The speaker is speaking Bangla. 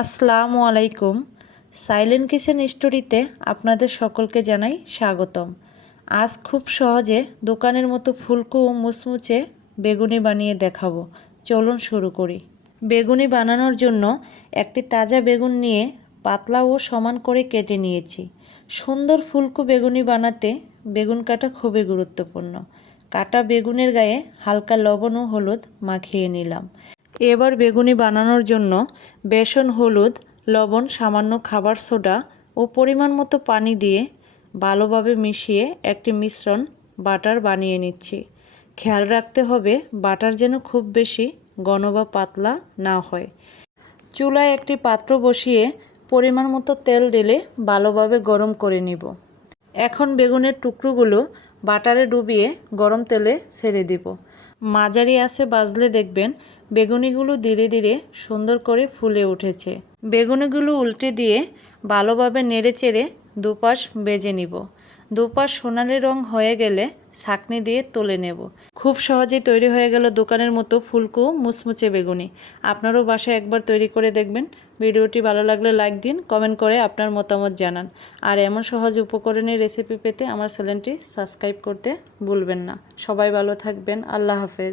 আসসালামু আলাইকুম। সাইলেন্ট কিচেন স্টোরিতে আপনাদের সকলকে জানাই স্বাগতম। আজ খুব সহজে দোকানের মতো ফুলকো ও মুচমুচে বেগুনি বানিয়ে দেখাবো। চলুন শুরু করি। বেগুনি বানানোর জন্য একটি তাজা বেগুন নিয়ে পাতলা ও সমান করে কেটে নিয়েছি। সুন্দর ফুলকো বেগুনি বানাতে বেগুন কাটা খুবই গুরুত্বপূর্ণ। কাটা বেগুনের গায়ে হালকা লবণ ও হলুদ মাখিয়ে নিলাম। এবার বেগুনি বানানোর জন্য বেসন, হলুদ, লবণ, সামান্য খাবার সোডা ও পরিমাণ মতো পানি দিয়ে ভালোভাবে মিশিয়ে একটি মিশ্রণ বাটার বানিয়ে নিচ্ছি। খেয়াল রাখতে হবে বাটার যেন খুব বেশি ঘন বা পাতলা না হয়। চুলায় একটি পাত্র বসিয়ে পরিমাণ মতো তেল ঢেলে ভালোভাবে গরম করে নিব। এখন বেগুনের টুকরোগুলো বাটারে ডুবিয়ে গরম তেলে ছেড়ে দিব। মাঝারি আঁচে ভাজলে দেখবেন বেগুনিগুলো ধীরে ধীরে সুন্দর করে ফুলে উঠেছে। বেগুনিগুলো উল্টে দিয়ে ভালোভাবে নেড়েচেড়ে দুপাশ ভেজে নিব। দুপাশ সোনালি রং হয়ে গেলে ছাঁকনি দিয়ে তুলে নেব। খুব সহজেই তৈরি হয়ে গেল দোকানের মতো ফুলকো মুচমুচে বেগুনি। আপনারাও বাসায় একবার তৈরি করে দেখবেন। ভিডিওটি ভালো লাগলে লাইক দিন, কমেন্ট করে আপনার মতামত জানান। আর এমন সহজ উপকরণের রেসিপি পেতে আমার চ্যানেলটি সাবস্ক্রাইব করতে ভুলবেন না। সবাই ভালো থাকবেন। আল্লাহ হাফেজ।